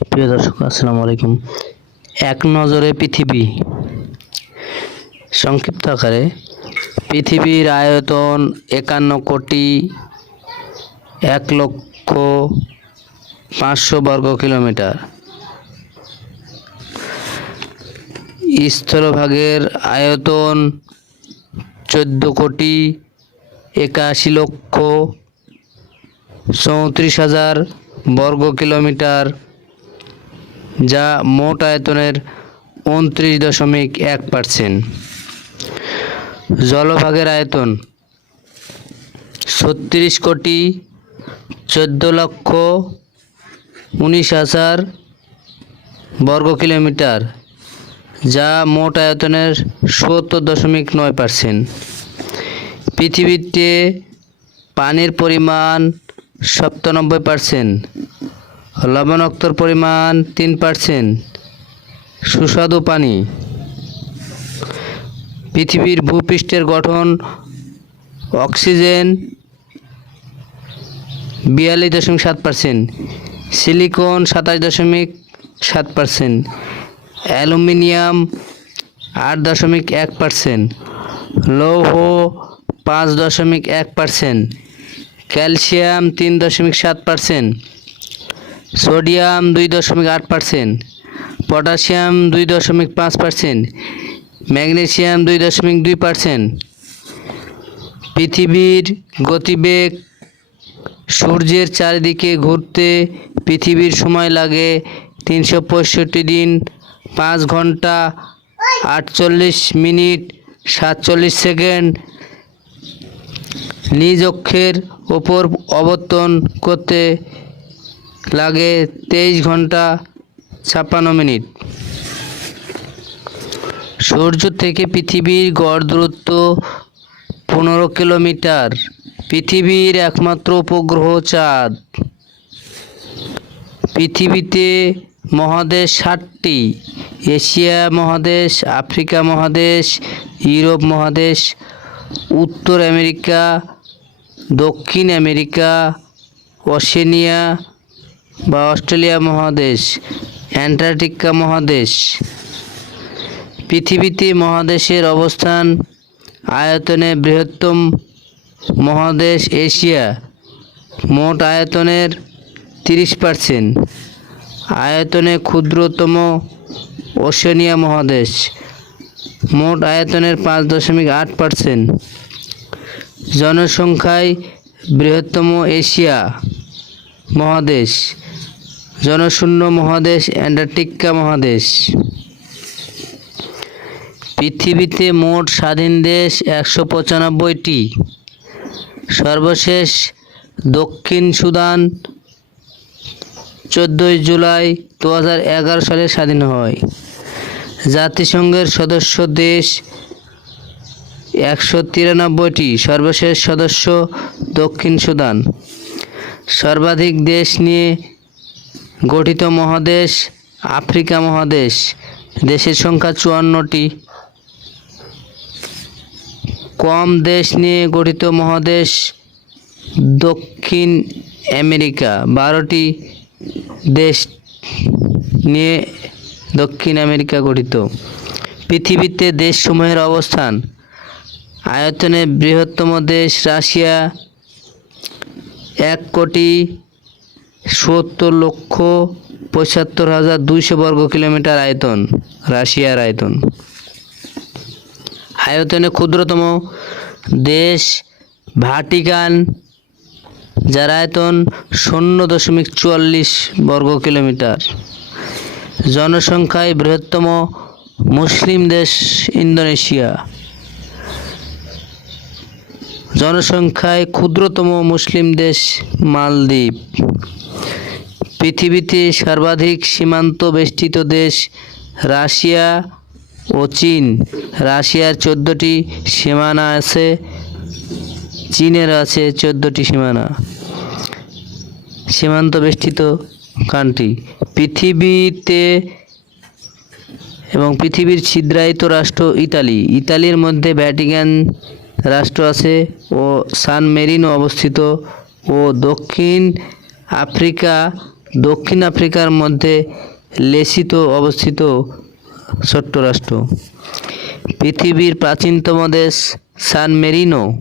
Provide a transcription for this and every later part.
প্রিয় দর্শক, আসসালামু আলাইকুম। এক নজরে পৃথিবী। সংক্ষিপ্ত আকারে, পৃথিবীর আয়তন একান্ন কোটি এক লক্ষ পাঁচশো বর্গ কিলোমিটার। স্থলভাগের আয়তন চোদ্দ কোটি একাশি লক্ষ চৌত্রিশ হাজার বর্গ কিলোমিটার। যা মোট আয়তনের উনত্রিশ দশমিক এক পার্সেন্ট জলভাগের আয়তন ছত্রিশ কোটি চোদ্দ লক্ষ উনিশ হাজার বর্গ কিলোমিটার যা মোট আয়তনের সত্তর দশমিক নয় পার্সেন্ট পৃথিবীতে পানির পরিমাণ সপ্তানব্বই পার্সেন্ট লবণাক্তর পরিমাণ তিন পার্সেন্ট। সুস্বাদু পানি। পৃথিবীর ভূপৃষ্ঠের গঠন অক্সিজেন বিয়াল্লিশ দশমিক সাত পার্সেন্ট, সিলিকন সাতাশ দশমিক সাত পার্সেন্ট, অ্যালুমিনিয়াম আট দশমিক এক পার্সেন্ট, লৌহ পাঁচ দশমিক এক পার্সেন্ট, ক্যালসিয়াম তিন দশমিক সাত পার্সেন্ট সোডিয়াম দুই দশমিক আট পার্সেন্ট, পটাশিয়াম দুই দশমিক পাঁচ পার্সেন্ট ম্যাগনেসিয়াম দুই দশমিক দুই পার্সেন্ট। পৃথিবীর গতিবেগ সূর্যের চারিদিকে ঘুরতে পৃথিবীর সময় লাগে তিনশো পঁয়ষট্টি দিন, পাঁচ ঘণ্টা আটচল্লিশ মিনিট সাতচল্লিশ সেকেন্ড। নিজ অক্ষের ওপর অবর্তন করতে লাগে তেইশ ঘণ্টা ছাপ্পান্ন মিনিট। সূর্য থেকে পৃথিবীর গড় দূরত্ব পনেরো কিলোমিটার। পৃথিবীর একমাত্র উপগ্রহ চাঁদ। পৃথিবীতে মহাদেশ ষাটটি, এশিয়া মহাদেশ, আফ্রিকা মহাদেশ, ইউরোপ মহাদেশ, উত্তর আমেরিকা, দক্ষিণ আমেরিকা অস্ট্রেলিয়া বা অস্ট্রেলিয়া মহাদেশ, অ্যান্টার্কটিকা মহাদেশ, পৃথিবীতে মহাদেশের অবস্থান আয়তনে বৃহত্তম মহাদেশ এশিয়া। মোট আয়তনের তিরিশ পার্সেন্ট। আয়তনে ক্ষুদ্রতম ওশেনিয়া মহাদেশ। মোট আয়তনের পাঁচ দশমিক আট পার্সেন্ট। জনসংখ্যায় বৃহত্তম এশিয়া মহাদেশ। জনশূন্য মহাদেশ, অ্যান্টার্কটিকা মহাদেশ। পৃথিবীতে মোট স্বাধীন দেশ একশো পঁচানব্বইটি। সর্বশেষ দক্ষিণ সুদান চোদ্দোই জুলাই দু হাজার এগারো সালে স্বাধীন হয়। জাতিসংঘের সদস্য দেশ একশো তিরানব্বইটি, সর্বশেষ সদস্য দক্ষিণ সুদান। সর্বাধিক দেশ নিয়ে গঠিত মহাদেশ আফ্রিকা মহাদেশ। দেশের সংখ্যা চুয়ান্নটি। কম দেশ নিয়ে গঠিত মহাদেশ দক্ষিণ আমেরিকা। বারোটি দেশ নিয়ে দক্ষিণ আমেরিকা গঠিত। পৃথিবীতে দেশসমূহের অবস্থান। আয়তনে বৃহত্তম দেশ রাশিয়া। এক কোটি সত্তর লক্ষ পঁচাত্তর হাজার দুইশো বর্গ কিলোমিটার আয়তন, রাশিয়ার আয়তন। আয়তনে ক্ষুদ্রতম দেশ ভাটিকান, যার আয়তন শূন্য দশমিক চুয়াল্লিশ বর্গ কিলোমিটার। জনসংখ্যায় বৃহত্তম মুসলিম দেশ ইন্দোনেশিয়া। জনসংখ্যায় ক্ষুদ্রতম মুসলিম দেশ মালদ্বীপ। পৃথিবীতে সর্বাধিক সীমান্ত বেষ্টিত দেশ রাশিয়া ও চীন। রাশিয়ার চোদ্দোটি সীমানা আছে, চীনের আছে চোদ্দোটি সীমানা। সীমান্ত বেষ্টিত কান্ট্রি। পৃথিবীতে এবং পৃথিবীর ছিদ্রায়িত রাষ্ট্র ইতালি। ইতালির মধ্যে ভ্যাটিকান রাষ্ট্র আছে ও সান মেরিনো অবস্থিত ও দক্ষিণ আফ্রিকা দক্ষিণ আফ্রিকার মধ্যে লেসিত অবস্থিত ছোট্ট রাষ্ট্র। পৃথিবীর প্রাচীনতম দেশ সান মেরিনো।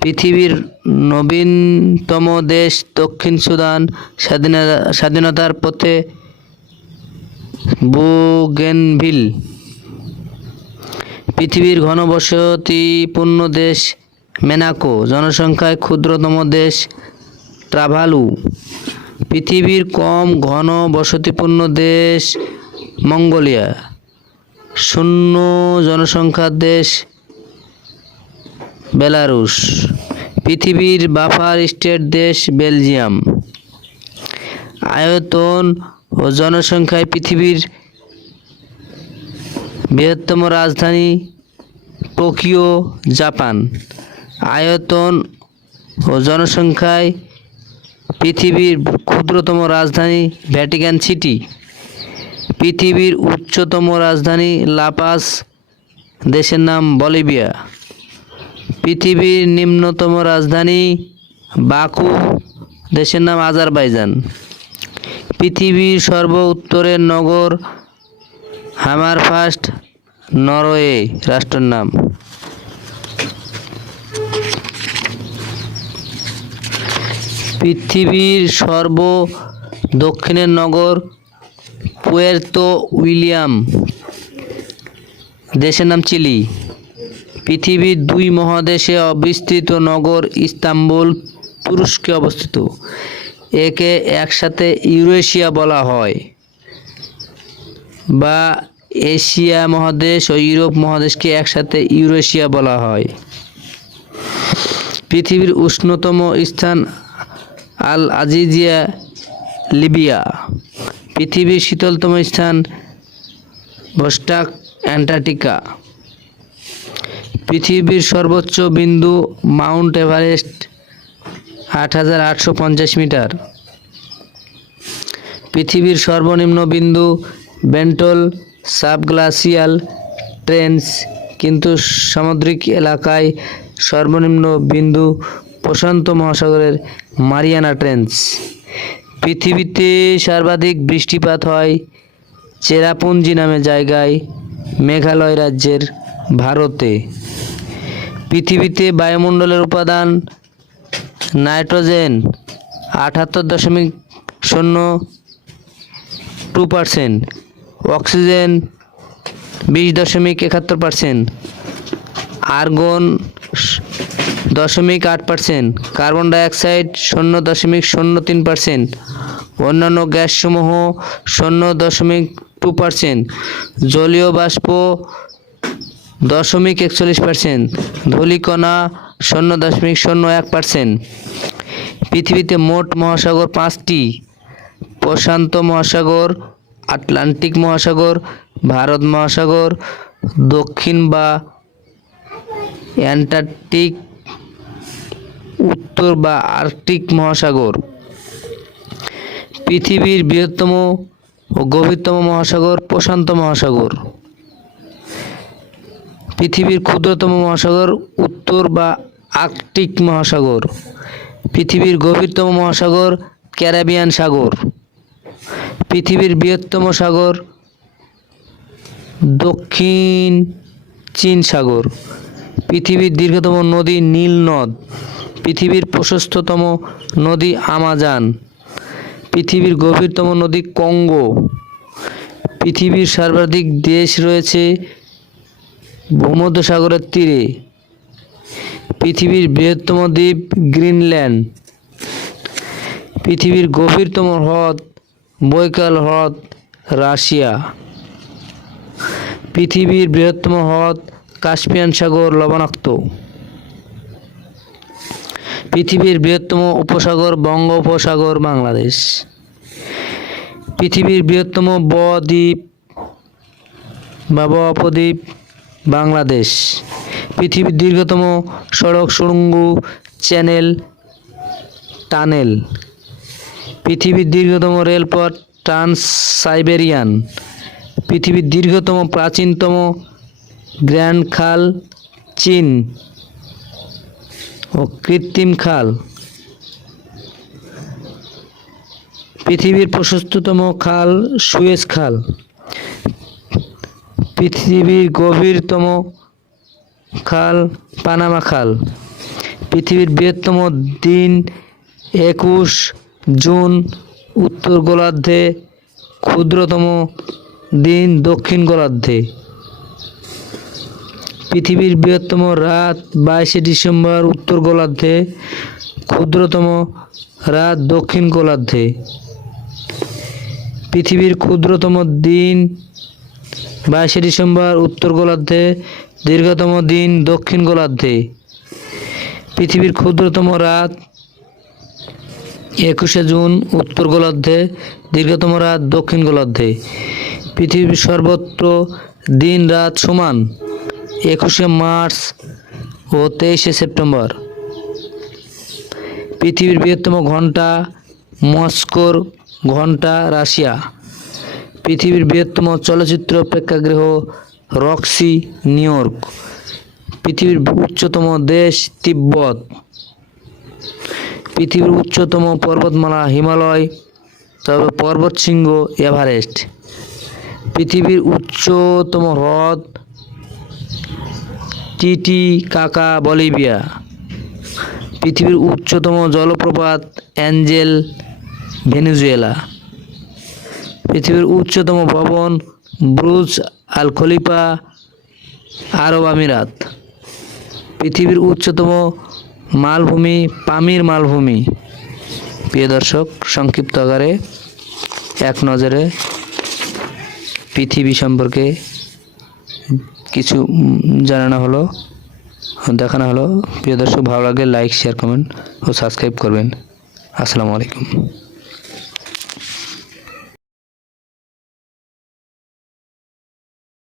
পৃথিবীর নবীনতম দেশ দক্ষিণ সুদান স্বাধীনতা, স্বাধীনতার পথে বুগেনভিল। পৃথিবীর ঘনবসতিপূর্ণ দেশ মেনাকো। জনসংখ্যায় ক্ষুদ্রতম দেশ ট্রাভালু। পৃথিবীর কম ঘন বসতিপূর্ণ দেশ মঙ্গোলিয়া। শূন্য জনসংখ্যার দেশ বেলারুশ। পৃথিবীর বাফার স্টেট দেশ বেলজিয়াম। আয়তন ও জনসংখ্যায় পৃথিবীর বৃহত্তম রাজধানী টোকিও, জাপান। আয়তন ও জনসংখ্যায় পৃথিবীর ক্ষুদ্রতম রাজধানী ভ্যাটিকান সিটি। পৃথিবীর উচ্চতম রাজধানী লাপাস, দেশের নাম বলিভিয়া। পৃথিবীর নিম্নতম রাজধানী বাকু, দেশের নাম আজারবাইজান। পৃথিবীর সর্ব উত্তরের নগর হামার ফার্স্ট নরওয়ে, রাষ্ট্রের নাম। পৃথিবীর সর্ব দক্ষিণের নগর পুয়ের্তো উইলিয়াম। দেশের নাম চিলি। পৃথিবীর দুই মহাদেশে অবিস্তৃত নগর ইস্তাম্বুল তুরস্কে অবস্থিত। একে একসাথে ইউরেশিয়া বলা হয় বা এশিয়া মহাদেশ ও ইউরোপ মহাদেশকে একসাথে ইউরেশিয়া বলা হয়। পৃথিবীর উষ্ণতম স্থান আল আজিজিয়া লিবিয়া, পৃথিবীর শীতলতম স্থান ভস্টাক অ্যান্টার্কটিকা। পৃথিবীর সর্বোচ্চ বিন্দু মাউন্ট এভারেস্ট আট হাজার আটশো পঞ্চাশ মিটার। পৃথিবীর সর্বনিম্ন বিন্দু বেন্টল সাবগ্লাসিয়াল ট্রেন্স, কিন্তু সামুদ্রিক এলাকায় সর্বনিম্ন বিন্দু প্রশান্ত মহাসাগরের মারিয়ানা ট্রেন্স। পৃথিবীতে সর্বাধিক বৃষ্টিপাত হয় চেরাপুঞ্জি নামে জায়গায় মেঘালয় রাজ্যের ভারতে। পৃথিবীতে বায়ুমণ্ডলের উপাদান নাইট্রোজেন আটাত্তর দশমিক শূন্য টু পার্সেন্ট, অক্সিজেন বিশ দশমিক একাত্তর পারসেন্ট, আর্গন দশমিক আট পার্সেন্ট কার্বন ডাইঅক্সাইড শূন্য দশমিক শূন্য তিন পার্সেন্ট অন্যান্য গ্যাসসমূহ শূন্য দশমিক টু পার্সেন্ট জলীয় বাষ্প দশমিক একচল্লিশ পার্সেন্ট ধূলিকণা শূন্য দশমিক শূন্য এক পার্সেন্ট পৃথিবীতে মোট মহাসাগর পাঁচটি, প্রশান্ত মহাসাগর, আটলান্টিক মহাসাগর, ভারত মহাসাগর, দক্ষিণ বা অ্যান্টার্কটিক উত্তর বা আর্কটিক মহাসাগর। পৃথিবীর বৃহত্তম ও গভীরতম মহাসাগর প্রশান্ত মহাসাগর। পৃথিবীর ক্ষুদ্রতম মহাসাগর উত্তর বা আর্কটিক মহাসাগর। পৃথিবীর গভীরতম মহাসাগর ক্যারাবিয়ান সাগর। পৃথিবীর বৃহত্তম সাগর দক্ষিণ চীন সাগর। পৃথিবীর দীর্ঘতম নদী নীল নদ, পৃথিবীর প্রশস্ততম নদী আমাজান, পৃথিবীর গভীরতম নদী কঙ্গো, পৃথিবীর সর্বাধিক দেশ রয়েছে ভূমধ্যসাগরের তীরে, পৃথিবীর বৃহত্তম দ্বীপ গ্রিনল্যান্ড, পৃথিবীর গভীরতম হ্রদ বৈকাল হ্রদ রাশিয়া, পৃথিবীর বৃহত্তম হ্রদ কাস্পিয়ান সাগর লবণাক্ত। পৃথিবীর বৃহত্তম উপসাগর বঙ্গোপসাগর, বাংলাদেশ। পৃথিবীর বৃহত্তম বদ্বীপ বা উপদ্বীপ বাংলাদেশ। পৃথিবীর দীর্ঘতম সড়ক সুড়ঙ্গ চ্যানেল, টানেল। পৃথিবীর দীর্ঘতম রেলপথ ট্রান্স সাইবেরিয়ান পৃথিবীর দীর্ঘতম প্রাচীনতম গ্র্যান্ড খাল, চীন ও কৃত্রিম খাল। পৃথিবীর প্রশস্ততম খাল সুয়েজ খাল। পৃথিবীর গভীরতম খাল পানামা খাল। পৃথিবীর বৃহত্তম দিন একুশ জুন, উত্তর গোলার্ধে ক্ষুদ্রতম দিন দক্ষিণ গোলার্ধে। পৃথিবীর বৃহত্তম রাত বাইশে ডিসেম্বর উত্তর গোলার্ধে, ক্ষুদ্রতম রাত দক্ষিণ গোলার্ধে। পৃথিবীর ক্ষুদ্রতম দিন বাইশে ডিসেম্বর উত্তর গোলার্ধে, দীর্ঘতম দিন দক্ষিণ গোলার্ধে। পৃথিবীর ক্ষুদ্রতম রাত একুশে জুন উত্তর গোলার্ধে, দীর্ঘতম রাত দক্ষিণ গোলার্ধে। পৃথিবীর সর্বত্র দিন রাত সমান। একুশে মার্চ ও তেইশে সেপ্টেম্বর। পৃথিবীর বৃহত্তম ঘণ্টা মস্কোর ঘণ্টা রাশিয়া। পৃথিবীর বৃহত্তম চলচ্চিত্র প্রেক্ষাগৃহ রক্সি, নিউ ইয়র্ক। পৃথিবীর উচ্চতম দেশ তিব্বত। পৃথিবীর উচ্চতম পর্বতমালা হিমালয়, তবে পর্বত পর্বতশৃঙ্গ এভারেস্ট। পৃথিবীর উচ্চতম হ্রদ টিটি কাকা বলিভিয়া। পৃথিবীর উচ্চতম জলপ্রপাত অ্যাঞ্জেল, ভেনেজুয়েলা। পৃথিবীর উচ্চতম ভবন ব্রুজ আল খলিফা, আরব আমিরাত। পৃথিবীর উচ্চতম মালভূমি পামির মালভূমি। প্রিয় দর্শক, সংক্ষিপ্ত আকারে এক নজরে পৃথিবী সম্পর্কে কিছু জানানো হলো, দেখানো হলো। প্রিয় দর্শক, ভালো লাগে লাইক শেয়ার কমেন্ট ও সাবস্ক্রাইব করবেন। আসসালামু আলাইকুম।